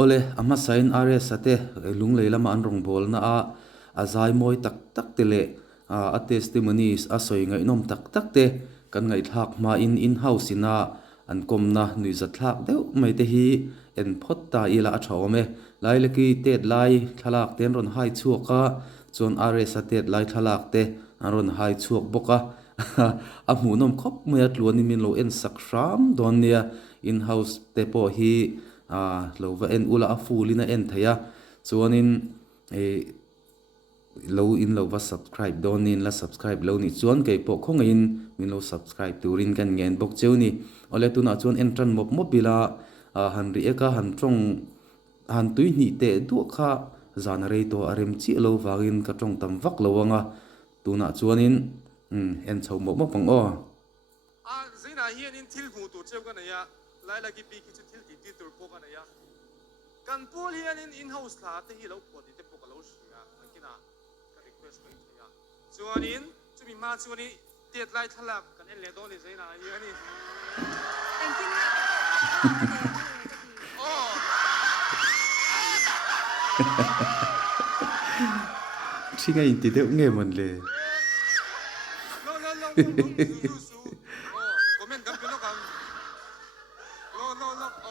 ole ama sain are sate lung leilama an rong bol na a azai moi tak tak tele a testimonies a soi ngai nom tak tak te kan ngai thak ma in house ina an kom na nui za thak deuh mai te hi en phot ta ila a thawme lai leki tet lai thalak ten ron hai chuaka chon are sate lai thalak te an ron hai chuak boka a hmu nom khop mai atluan min lo en sak ram don nia in house te po hi lo va en ula a fulina en thaya chuanin e lo in lo va subscribe donin la subscribe lo ni chuan ke po khong in min lo subscribe turin kan ngen bok cheuni ole tuna chuan entran mop mopila han ri eka han tong han tui ni te du kha zan rei to arem chi lo wangin ka tong tam vak lo wanga tuna chuanin en chho mo pang o zina hian in thil hu tu cheu kana ya lai la ki pi ki thil ti ti tur po kana ya kan pol hian in house la te hi lo po ti te po ka lo shia kina ka request ko ya chuanin chumi ma chuani tet lai thalak kan en le do ni zina hian ni thank you oh chinga in ti de nge mon le no su comment kan pelo kan no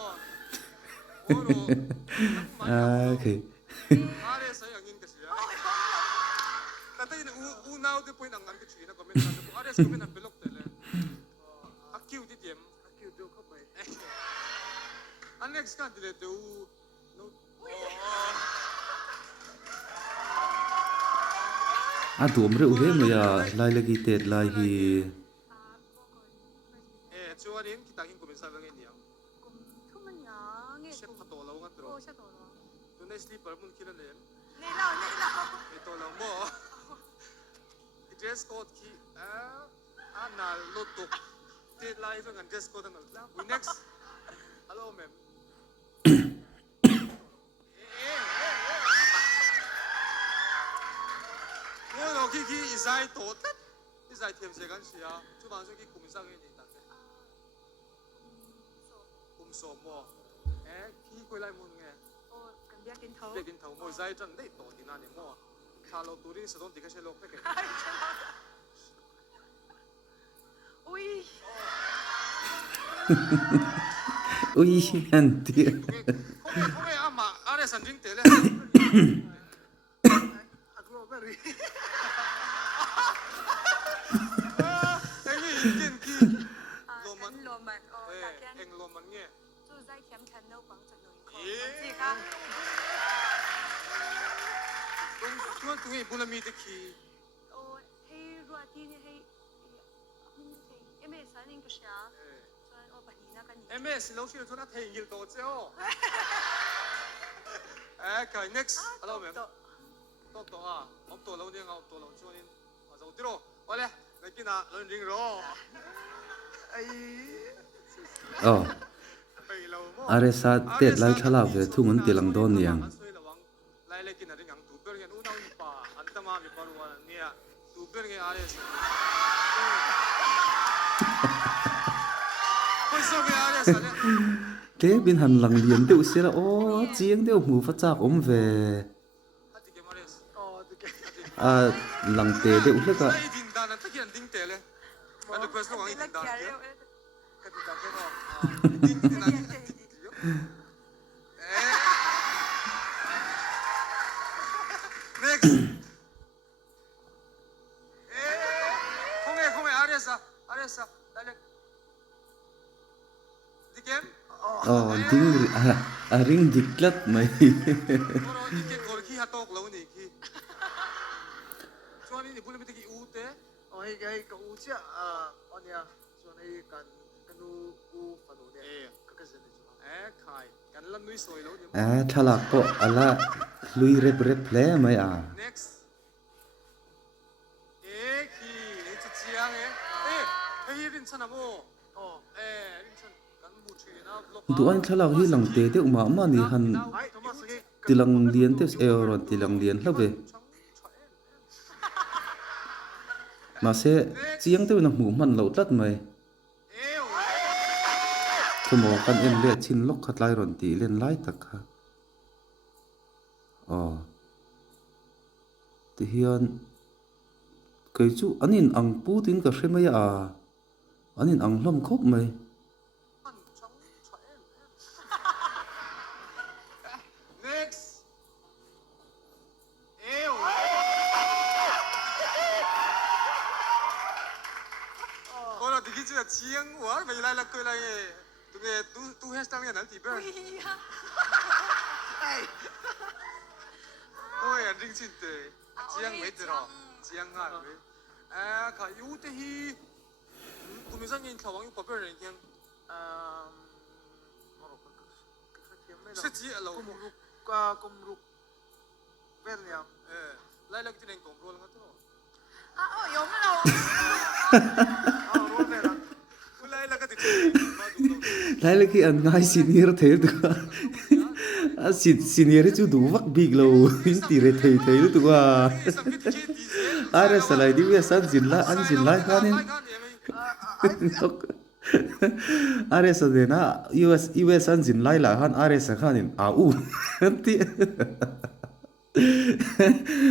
oh okay are sa yang in kasi ya tatay u now the point ang ngan ki na comment na po are sa comment ang pelok tele akyu di dem akyu do ko bai ang next kan dile do no adum re ule me ya lai lagi te lai hi chuanin kita kin comment sa ngin niya không mình nhớ nghe chef phato lo nga tro cô sẽ tổ nó do na sleeper mun kila nem này lâu ito lang mo dress code ki na lotok te lai so ngan dress code na we next hello ma'am no ki isai to isai them se kan sia chu bang so ki comment sa ngin ni ta so mo ki ko lai mun nge ô cần biết đến thấu biết đến thấu mo zai chan dei to tin ani mo kha lo turin sa don dikha se lo pe ke ui ui anti không ama are san jing tele agro very ai ni ki lo man ô đặc biệt eng lo man nge chú dạy kiếm khăn nấu bằng chân núi khó gì cả tuan tu ngi bulami de ki ô hay ruột thì hay em ấy sáng nay cứ sáng cho ô bạn nhìn cái nhìn ms lo shi tu na thei ngil to cheo kai next hello ma'am to om to lo ni ngau to lo chuanin a zo tiro ole na kina lo ring ro ai oh are sa te lai thala ve thungun tilang don niang lai le kin ring ang tu per ngen unau ni pa antama mi parwa nia tu per nge are ko so ge are sa le te bin han lang lian deuh sela o chiang deuh mu fa chak om ve ati ke mares o tu ke a lang te deuh hleka ai din dan ta ki an ding te le an tu quest lo ang din dan ke ka ti ta ke no ding din an next không aresa dale dikem oh ding a ring diklat mai oro dikem kol ki hatok lo ni ki chuan ni bulmi ki ute oh hey ka u cha onia chuan ei kan kanu u fanu ne ka ka zen ni khai kan lan nui soi lo ni thalak po ala lui rep ple mai a next ki chi chiang hey rin chana mo rin chan kan mu chi na block duan thalak hi lang te deuh ma ma ni han ai thomas ge tilang lian te euro tilang lian hlave ma se chiang deuh na mu man lo tlat mai thumo kan en le chin lok khat lai ron ti len lai tak kha ti hian cái chú anh in ang pu tin ka hre mai anh in ang hlom khop mai Next. Ew. Ôi là thì cái chuyện chiang quá, vậy lại là cười lại tụi nghe tu hết sang nghe nói thì bên. Ôi à đinh xin tệ, chiang mấy tờ rồi, chiang ngàn mấy. À cả yếu thế hi, tụi mình sang nhìn khẩu yêu bảo bên này kiêng. Sẽ chỉ ở lâu. Kumruk vel niya. Lại là cái chuyện công rồi là thôi. Yo mo na. Roll vel. Lại là cái chuyện mà đúng đâu. lại là khi anh ngay senior thế được à senior chú đủ vắt big lâu tí re thầy thầy đó tụi à ra salai đi về san zin lại khan in à ra sao thế na US san zin lại là khan à ra sao khan in tí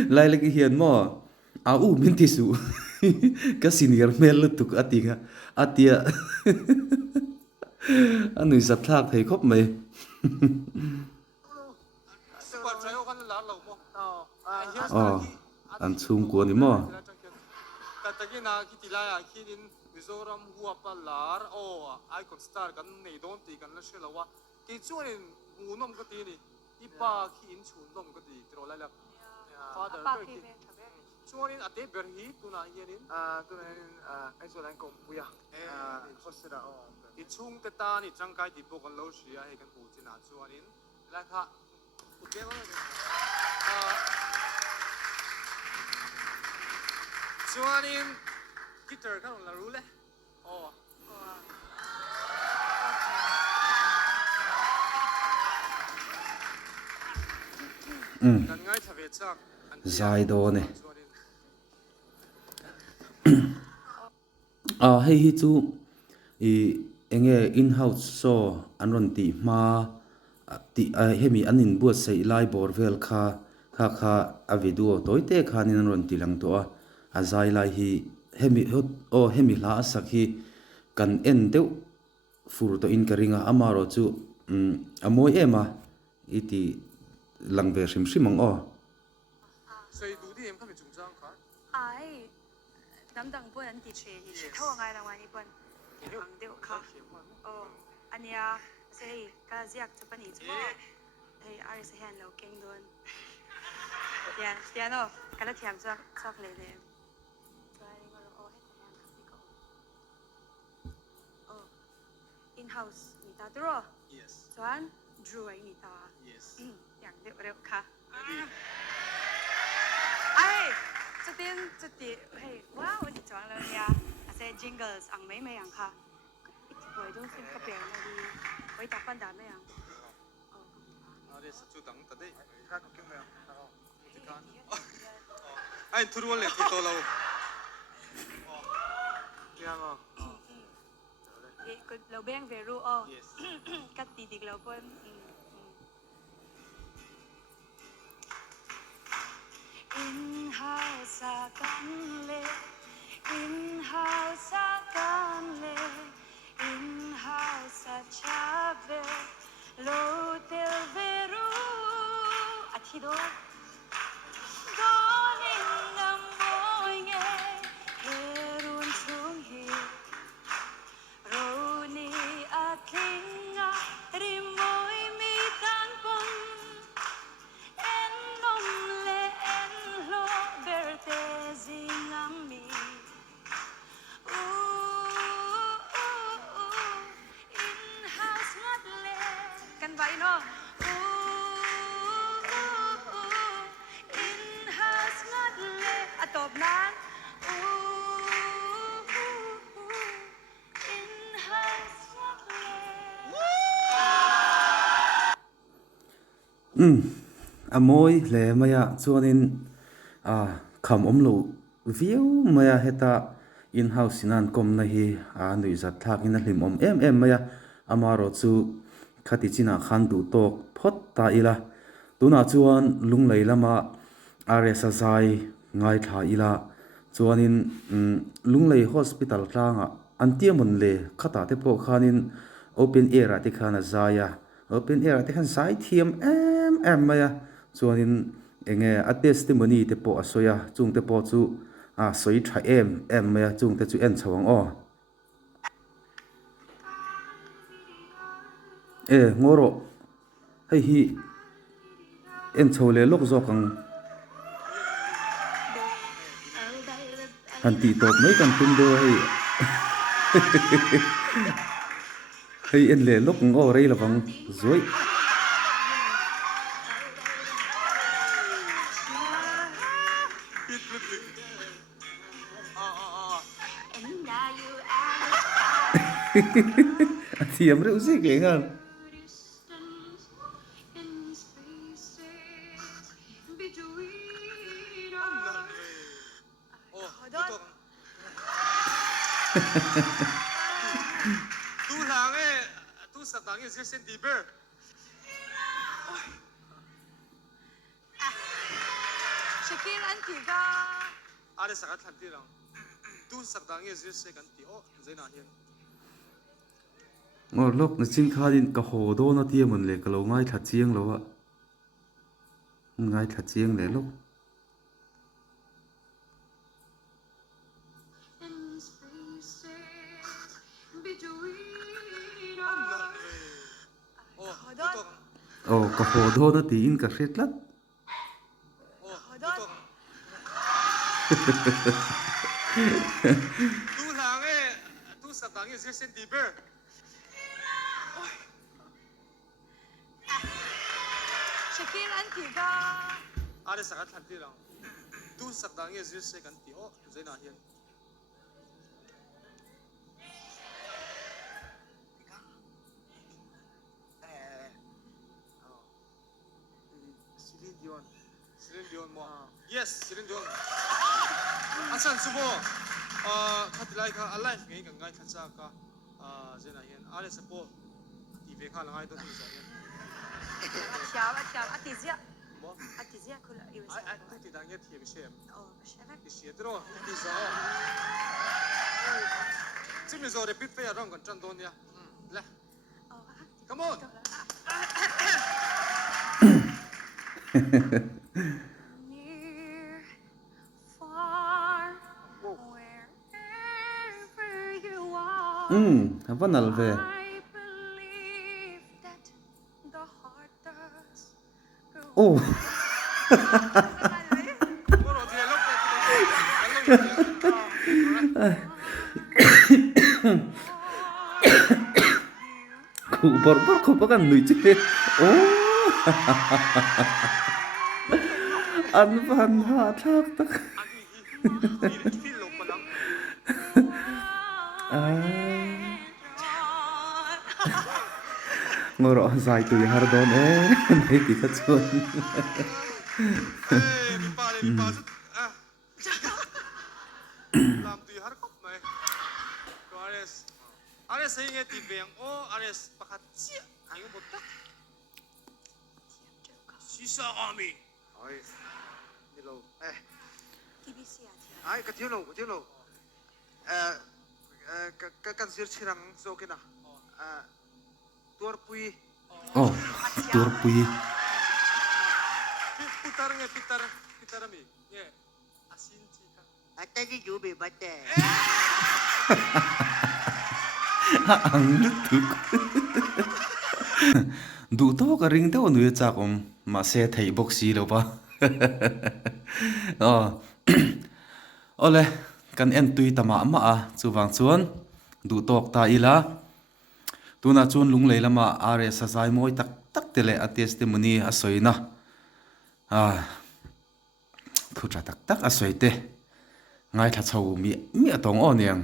lại là cái hiền mò min tí su cái senior mel tụi atia anh nuôi giặt thác thấy khóc mày Quả trái ô khăn lá lẩu anh xung của niệm mò Tại cái na khi tỷ lại khi đến Mizoram hua pa lar ai còn star kan nei don ti kan la shela wa cái chỗ này ngu nom cái tí này ipa khi in chun nom cái tí rồi lại là father Pa cái ki tí ve thabe. chỗ này ate ber hi tu na hiền in Tuh ay so lang kung puya. Hosira. i chung te ta ni chang kai ti po kan lo shia he kan pu chin a chuan in la kha okay ma chuan in guitar kan la ru le kan ngai thave chak dài đồ này hay hi chú enge in house so an ron ti ma ti hemi anin buat sei lai borvel kha a video toite khan in an ron ti lang to a zai lai hi hemi la sak hi kan en deuh fur to in karinga amaro chu amoi ema iti langve sim simang sei du di em kha mi chung chang kha Ai dam dang po an ti che ni che thaw ngai la wani pon. Ang deu kha. Ania sei ka ziak chu pani chu. Hey ari se han lo keng don. Piano kala thiam chak le le. Try ngor o het han khapi ko. In house ni ta dro. yes Chuan drew ai ni ta. yes Yang deu reu kha. Ai chút tiền hey wow đi chọn lên nha sẽ jingles ăn mấy ăn ha ít buổi đúng xin các bạn đi với tập văn đàn mấy ăn are sa chu dang ta de Kung kim mo. ai thu ruan le thi to lo Yan mo. cái lâu beng về ru yes cắt tì lâu bên in house akan le in house akan le in house chave lo tel veru atido donin namoy nge herun chung hi roni atlinga rimoy mi tan pon en nom le en lo verte zingami in house madle kan ba ino in house madle atop nan in house madle amoi le maya chuanin kham omlo view maya heta in house nan kom na hi nui zat thak in hlim em maya amaro chu khati china khan du tok phot ta ila tuna chuan lunglei lama RSSI ngai tha ila chuanin lunglei hospital tlanga antiamun le khata te po khanin open air ati khana zaya open air ati khan sai thiam maya chuanin enge a testimony te po asoya chung te po chu a soi tha maya chung te chu en chawang o ngoro hei hi en chole lok zokang han ti top mấy kan tum do hei hei en le lok ngo rei lawang zoi thiam reu zi ke ngan tu lang tu satang ye Justin Bieber Shakir anti ka are sakat thanti lang tu satang ye Justin kan ti o zaina hian ngor lok na chin khalin ka ho do na tiamun le ka lo ngai tha chiang lo wa ngai tha chiang le lok ka ho do na ti in ka hret lat tu lang tu satang ye Justin Bieber Shakir anti ka are sakat thanti lang tu satang ye Justin kan ti o zaina hian Celine Dion mo yes Celine Dion asan subo khatilai kha alive ngai ka ngai khacha ka zena hian are sapo TV kha langai to ti za hian atizia mo atizia kula iwes ai tu ti dang ye thiam shem oh shaka ti sie tro ti za chimi zo repeat fe rong kan chan don ya la oh come on near far wherever you are vanal ve I believe that the heart does go oh mo ro ti lok te ku bor bor ko pakan nui che oh an van ha thak tak feel lo palang ngoro zai tu har don nei ti kha chon mi pa zu lam tu har kop mai ko ares sai nge ti beng o ares pakhat chi ang mo tak sisa army ai đi lâu TBC atia ai cái thiếu lâu cái căn sir chirang so cái nào tuar pui oh tur pui pitar mi nge asin chi ka ata ji ju be bate ang lutuk du to ka ring te onu cha kom ma se thei bok si lo ba ole kan en tui tama ma a chuwang chuan du tok ta ila tuna chun lung leilama are sa zai moi tak tak tele a testimony a soina thu tra tak tak a soite ngai tha chho mi atong on yang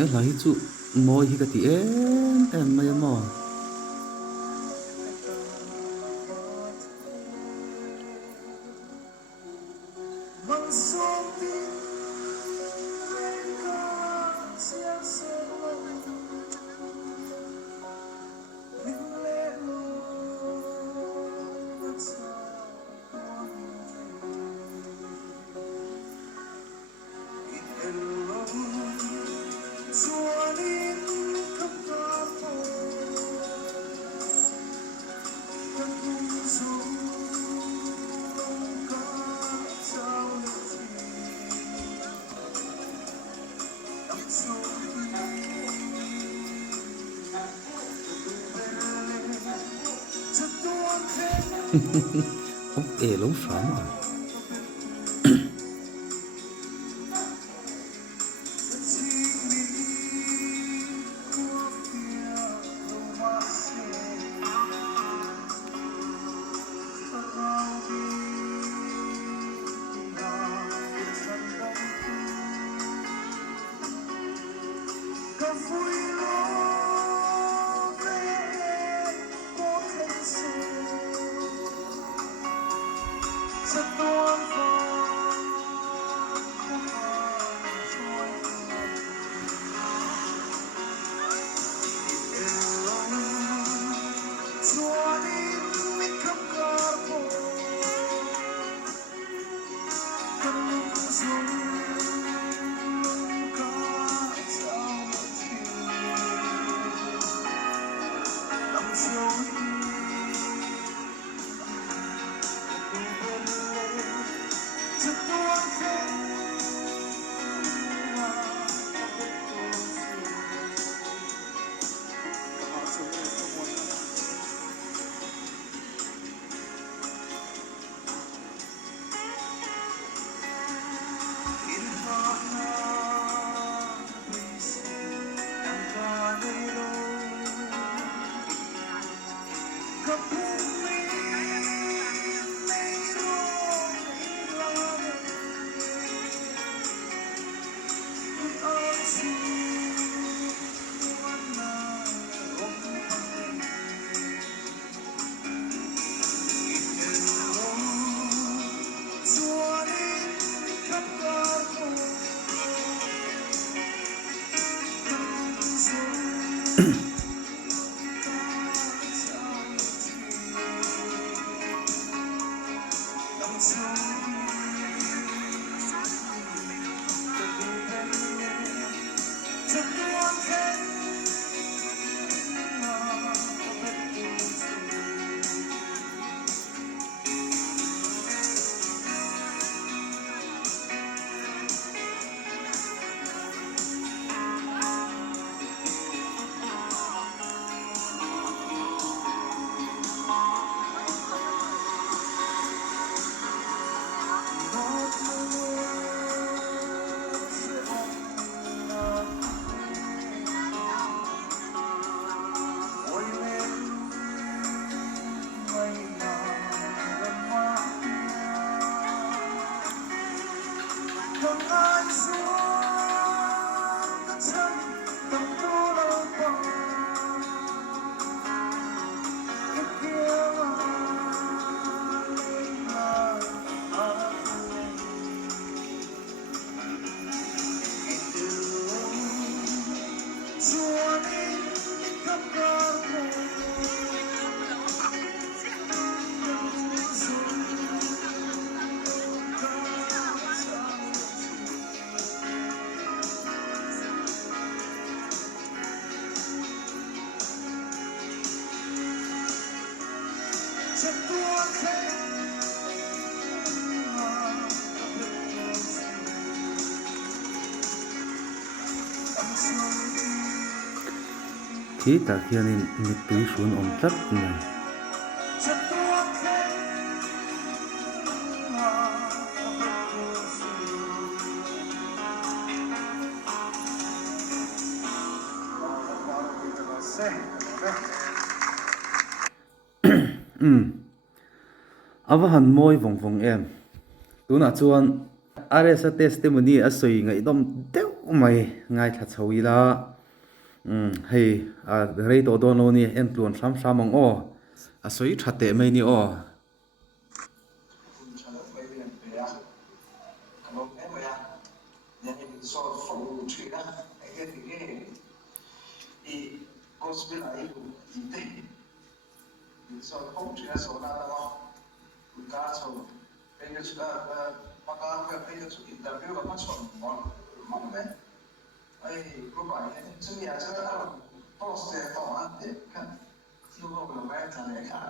là hi chu moi hi ka ti em mai mo ông lống phá mà khi ta hianin mit tui sun om tlat mai avahan moi vong vong em tuna chuan aresa testimony a soi ngai dom deuh mai ngai tha chho ila hei a rei to don lo ni en tuan sam sam ang o a soi thate mai ni o gospel ai lu ite so phong chira so na da ku ka so pe ga chu ma ka ka pe ga chu interview ka ma so ma me ai ko ba ye chu ya cha da post de to an de kan chu ho lo ba ta le ka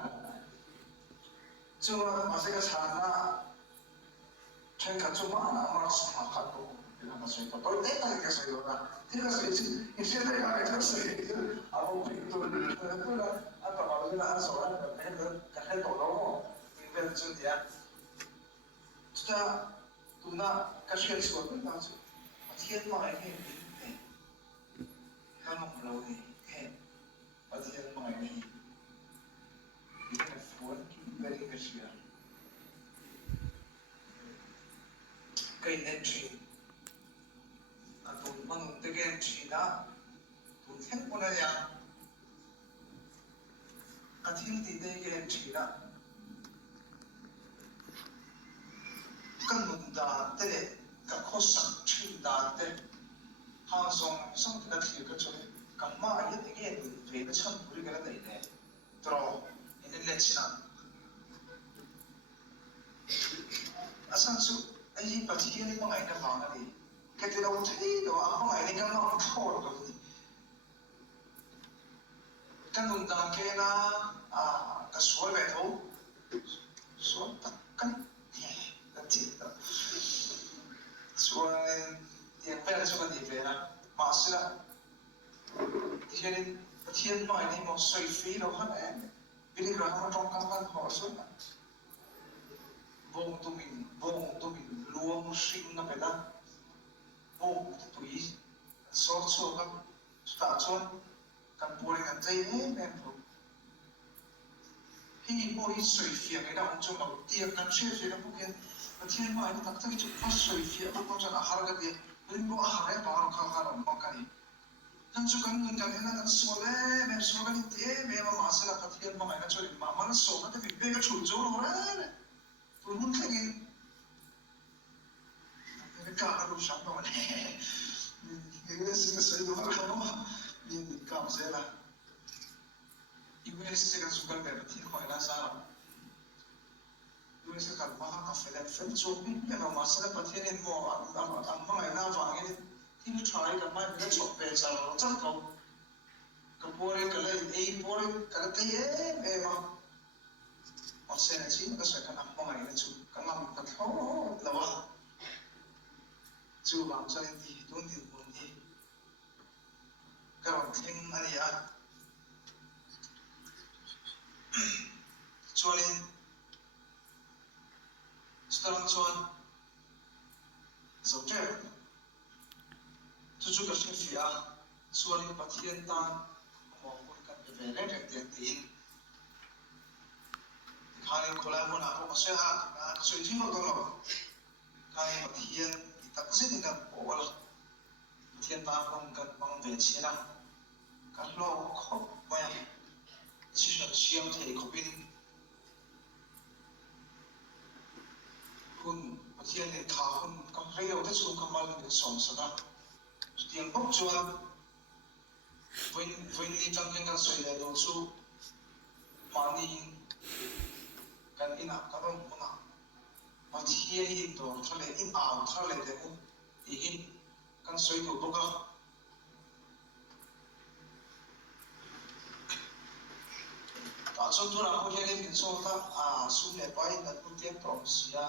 chu ma se ga cha na chen ka chu ma na ma so ma ka ko ila ma so to de ka ka so yo na tiene que ser y si te gana que se a un pito de la a tomar de la sola que es todo lo que ven su día está tú na casi el suelo entonces así es más que no lo de que así es más que y que fue que ver que sea que entry 또 이번 되게 지나 또 생보내야 같은 디데게 지나 간문다 때 가코상 친다 때 하송 성대가 되게 좀 감마 이게 되게 되게 참 우리가 되네 들어 있는 레치나 아산수 이 바티게 뭐 아이가 나오나리 cái từ đầu thấy đó không phải là cái nó khổ được cái nguồn tàng kia na cái số về thấu số tất cả cái gì đó số tiền về số cái gì về na mà sẽ thì nên thiên nói này một suy phí đâu hết em vì cái đó trong các văn họ số vong tụi mình luôn sinh nó phải đó ô tụi số số các ta chọn các bộ phận cái gì em thôi khi bộ phận suy phiền cái đó chúng nó tiệc các chuyện gì đó cũng kia thiên mà anh ta cái chuyện phát suy phiền nó cũng chẳng là cái gì nhưng mà hàng cái bảo nó khá là mắc cái nên số cái người ta nên là số này em số cái gì em mà sẽ là cái thiên mà anh cho mà nó số nó thì bị cái chủ chỗ nó đấy tôi muốn cái gì cái cả nó sáng tạo này cái sự đó nó nhìn cảm giác là US cái số cái này thì khỏi là sao US cái mà họ phải là phân số biết cái mà sẽ là cái thiên mò ăn mà ngày nào vàng cái thì nó try cái mà cái số về sao nó chắc đâu cái bore cái này A bore cái em mà sẽ là chính cái sự cái ăn mà ngày nó chụp cái làm cái thấu là vậy chú làm cho nên thì đúng thì muốn thì cái lòng thiên anh ấy cho nên sekarang cuan sokcer tujuh ke Sofia cuan pasien tan maupun kan bevele yang tin kali kolai pun aku masih aku suci mau tolong kali pasien kita kesini kan pola pasien tan kan bang bencina kalau kau banyak siang thì có bên hun pasien này khá hun có hay đâu thế số kamal này sống sao đó tiền bốc chuan vinh đi trong cái sợi này đồ số money kan ina ka dong muna mà chia in đồ thằng này in ảo thằng này để mu thì in kan sợi đồ bốc à so tu nak boleh ni so ta sunne pai na tu tiap prosia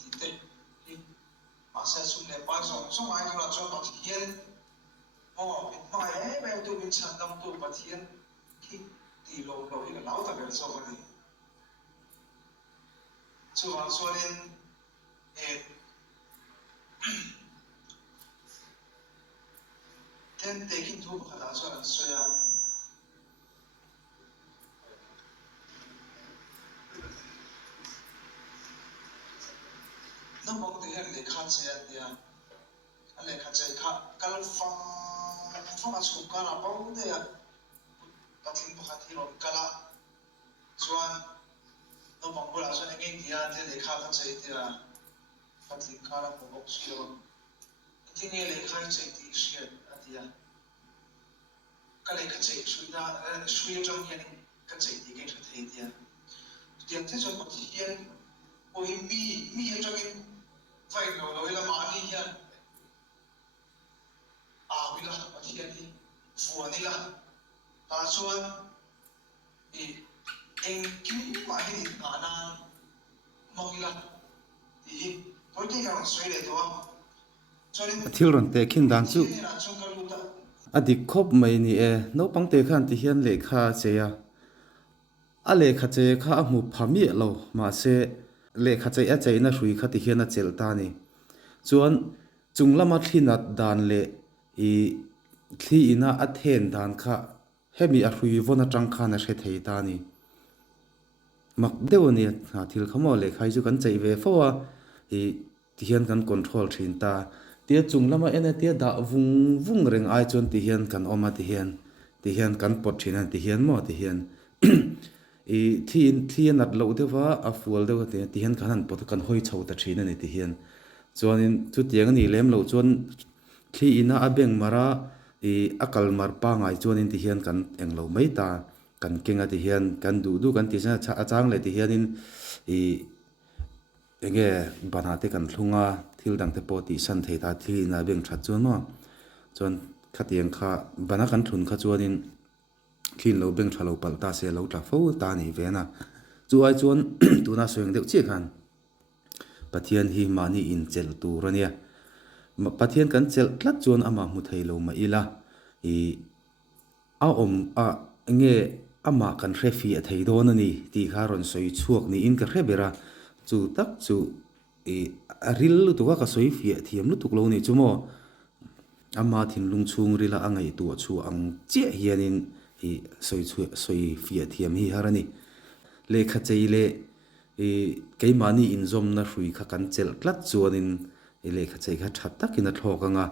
tite ni masa sunne pai so mai tu nak so pat hian bit mai be tu bin chan dam tu pat hian ki ti lo lo ni lau ta be so ni so nên ten taking tu khala so ya nó mong tới là để khăn xe thì anh lại khát chạy khát cái phong ăn sụp cái là bao đây à bắt tin bắt thì rồi cái là chuan nó bằng bữa là chuan anh em thì thì lại khát chạy thì là bắt tin cái là một bốc xíu thì nghe lại khát chạy thì xíu thì à cái lại khát chạy suy trong hiện khát chạy thì cái thấy thì à tiền thế chuan bắt hiện ôi mi ở trong cái phải nói là mà đi hiện bây giờ bắt hiện đi phù đi là ta chuan thì anh cứu mà cái gì cả na mong là thì tôi thấy rằng suy để đó cho nên thil ron te khin dan chu là trong cái lúc đó adik khop mai ni e no pangte khan ti hian lekha cheya a lekha che kha a mu phami lo ma se lekha che a cheina hrui kha ti hian a chel ta ni chuan chunglama thlinat dan le I thli ina a then dan kha hemi a hrui vona tang khan a hre thei ta ni mak deu ni ha thil khamo le khai chu kan chei ve fowa I ti hian kan control thin ta tia chunglama ena tia da vung reng ai chon ti hian kan oma ti hian kan pot thina ti hian mo ti hian I thien at lo dewa a fual dewa ti hian kan han pot kan hoi chho ta thina ni ti hian chuanin chu tiang ni lem lo chuan thli ina a beng mara I akal mar pa ngai chuanin ti hian kan englo mai ta kan kenga ti hian kan du kan ti sa achang le ti hianin I enge banate kan thunga thil dang te po ti san thei ta thli na beng that chuan mo chuan khatiang kha bana kan thun kha chuanin thin lo beng thalo pal ta se lo tla fo ta ni ve na chu ai chuan tuna soeng deuh chi khan pathian hi mani in chel tu rania pathian kan chel tlat chuan ama mu thei lo ma ila I a nge ama kan hrefi a thei don ani ti kha ron soi chuak ni in ka hrebera chu tak chu a ril lu tuka ka soi fi thiam lu tuk lo ni chumo ama thin lung chung rila angai tu chu ang che hianin I soi fi thiam hi harani le kha cheile ke mani in zom na hrui kha kan chel tlat chuanin le kha chei kha that takin a thlokanga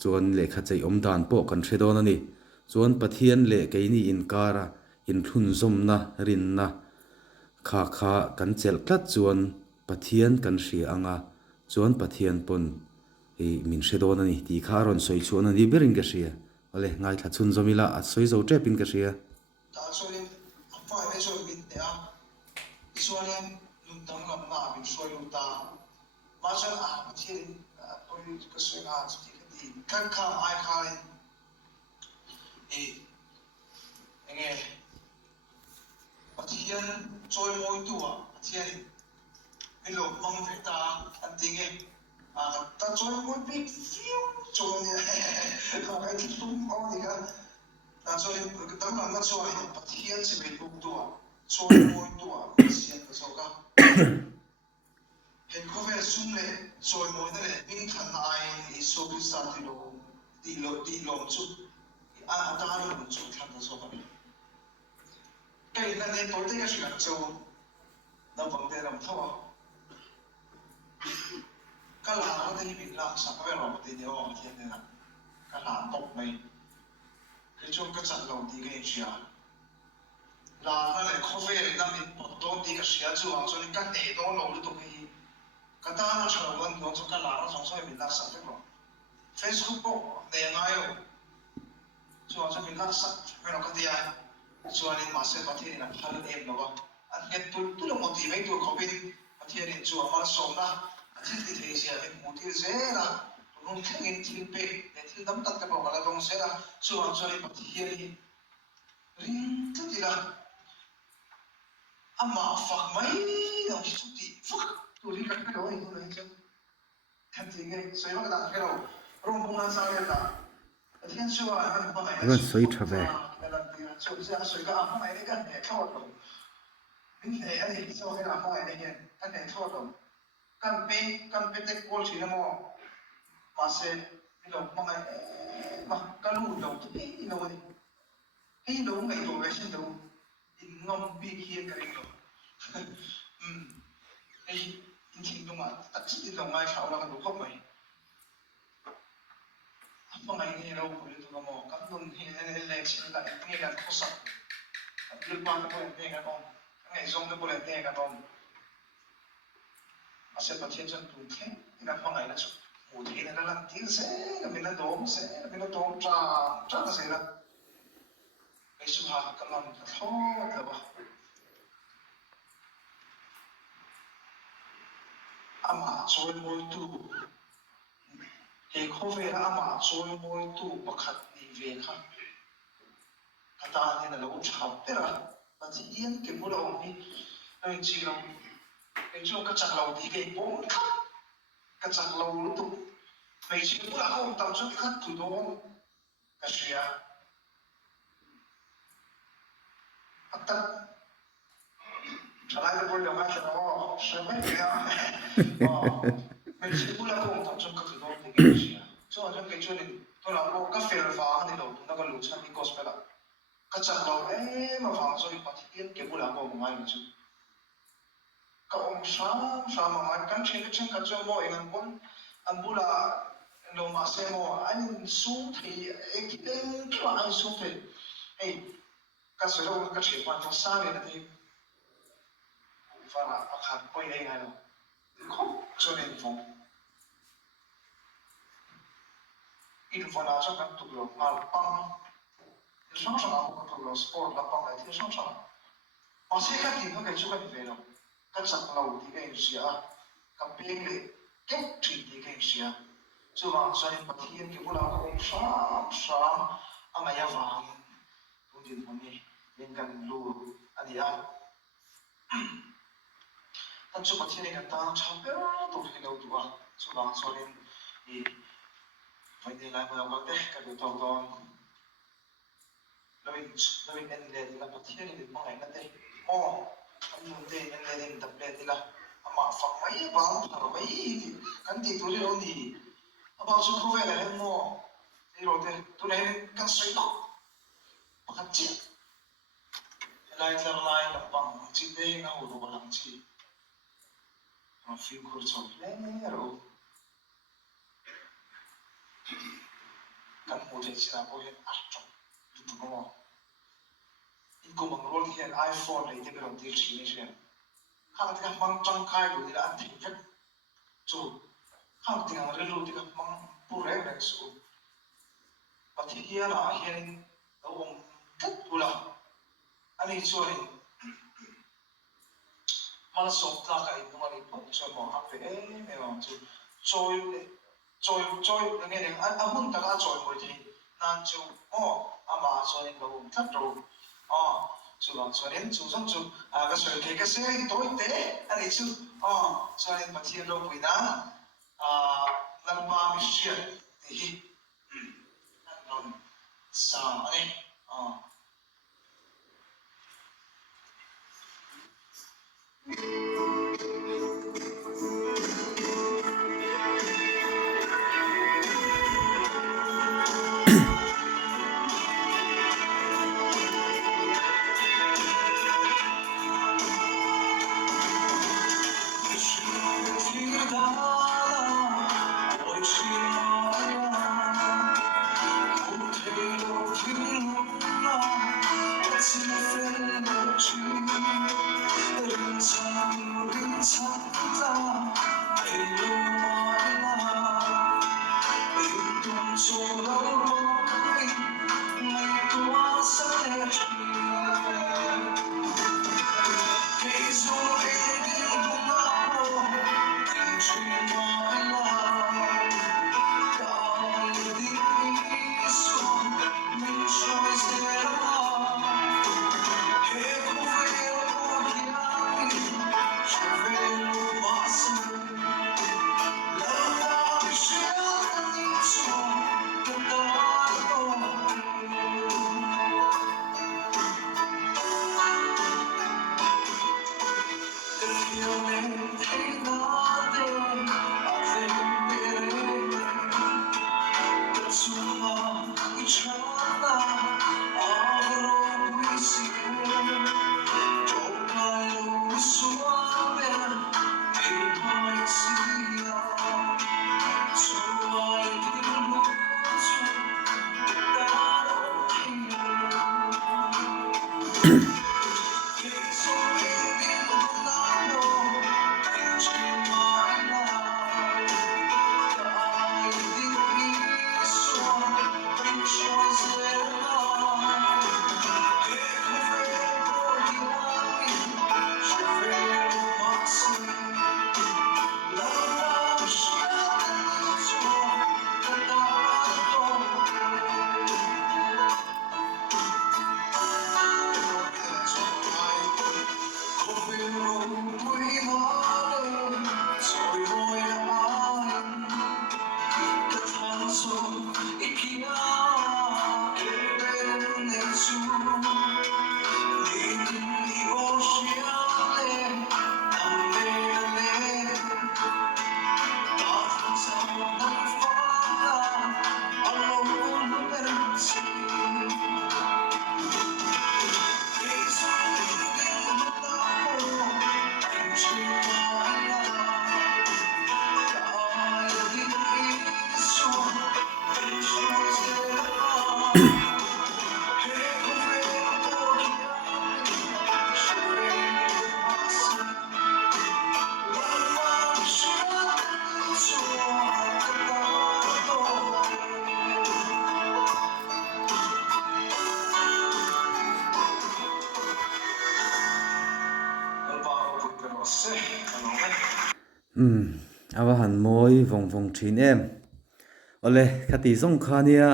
chuan le kha chei om dan po kan hredon ani chuan pathian le ke ni in kara in thun zom na rin na kha kan chel tlat chuan pathian kan hri anga chuan pathian pon min hredon ani ti kha ron soi chuan ani berin ka hria ole ngai thla chun zomila a soi zo trepin ka hria ta cho nên phải để cho mình để cho nên lúc đó gặp mà mình soi lúc ta mà cho thì tôi cái soi thì cái ai khai thì nghe pathian trôi môi tua pathian mình lột mong phải ta ăn tiếng ta trôi môi bị phiêu trôi như không ai thích đúng không thì cả ta trôi cái tấm lòng nó trôi pathian chỉ bị bụng tua trôi môi tua pathian cái số cả hiện có vẻ sung lệ trôi môi này bình thản ai thì số cái sao thì lo chút ta lo chút thằng cái số cái cái này tôi thấy cái chuyện châu nó bằng tiền làm thua cái là nó thấy bị làm sao cái lòng tiền nhiều mà thiên này là cái là bốc mày cái chung cái trận lòng thì cái chuyện là nó lại không phải là năm mình bỏ tốt thì cái chuyện chứ mà cho nên cái này đó lâu được cái ta nó chờ vẫn nó cho cái là nó trong số mình làm sao cái lòng Facebook bộ để ngay rồi cho mình làm sao cái nó cái gì cho nên mà sẽ có thể là phần em nó anh nghe tôi là một tí mấy tôi có bên có thể là chùa mà sống na thì thì sẽ mình một tí dễ là nó không nghe tin pe để thì đắm tắt cái bảo là đông sẽ là chùa cho nên một tí là riêng tức là mà phật mấy đồng chí chút tí phật tôi đi cái đó thì tôi lấy chứ thành thì nghe xoay bắt đặt cái đầu rong bông ăn sao đây ta thiên chùa anh có phải ron soi tha ve so bisa soi ka apa mai kan ne thawat lo min ne ani so ka apa mai ne kan ne thawat lo kan pe te kol chi mo ma se lo ma mai ma ka lu lo ti lo ni hi lo ngai lo ve sin lo in ngom bi ki ka ri lo ai in chi lo ma ta chi lo mai thau la ka lo ko mai phong ngày này đâu cũng được mà các đồng thì lên xin lại nghe là có sẵn liên quan tới cái này không ngày dùng cái bộ này không mà sẽ có thiên chân tụi thế là phong ngày là chút một thì là làm tiếng sẽ là mình là đốm ra ra là sẽ là cái số hàng cái lòng thô là ba ama choi moi tu he khove ama choi moi tu pakhat ni ve kha kata ni na lo chhap tera pa chi yen ke bula ong ni ai chi lo ke chu ka chak lo di ke bom kha ka chak lo lu tu pe chi bula ong tam chu khat tu do ka shia atak Salai ko yung mga ano, sabi niya, may simula ko ang tapos kakilong tingin siya. So, ano kay Junin, to lang ko, ka-fair fa, nila, nagalusan ni gospel. Katsakalaw, mafangso yung patikin, kaya mula ko kumain siya. Kaong sa mga kanching katso mo, inang pon, ang bula, no mase mo, anin suti, kiting kiwa ang suti. Kaso yung kachipan, to sali na tayo, para akad ko yung ano, ko, so din po. Info na sa kan tulo, malpang, isang sa ako katulo, sport lapang ay isang sa. Masih ka tinggal kay suka ni velo, kan sa laut di kay siya, kampeng kek tri di kay siya. So ang sa rin patiyan ki wala ko sa ang ayawang, kung din mo ni, yung kan lu, aniya. Tan su patiyan ni kata champion to hilaw tuwa, so ang sa rin pwede lang mga wate, kabutong doon. Lawin enle nila patiyan ni mga inate. Ano din enle din taple nila. Ama fak may bang para may kan dito rin ni. Aba su ko vela mo. Iro de tu ne kan straight up. Pakatya. Lai lai la pang chi de na ho ro lang chi. Ang feel ko so lero. Kan mo de sila ko yan atro. Tutu ko mo. Iko mang role hian iPhone nei te beron til thini sian khang tika mang chang khai lu dila an thing vet chu khang tika re lu tika mang pure rek su pati hian a hian lo ong kat ula ani chu ni mal sok ta kai no ni po chu mo ha pe me ma chu choi nge ne a mun ta ka choi mo ji nan chu ama so ni lo tat ro 주로 저는 주성주 그 설계 그 세이 또 있대 아니 저는 마티로 보이나 람바 미시아 이 넌 사네 ava han moi vong thin em ole khati zong khania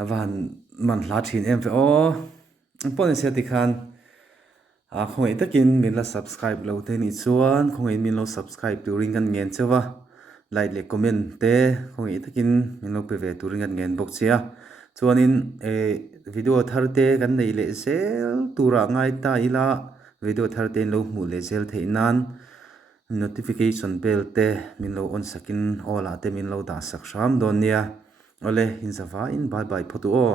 ava han man hla thin em fe o pon se ti khan khong ei takin min la subscribe lo te ni chuan khong ei min lo subscribe turing kan ngen chewa like le comment te khong ei takin min lo pe ve turing kan ngen bok chia chuanin video tharte kan nei le sel tura ngai ta ila video tharte lo mu le sel theinan notification bell te min lo on sakin ola te min lo da sak sham don nia ole in zawa in bye bye photo o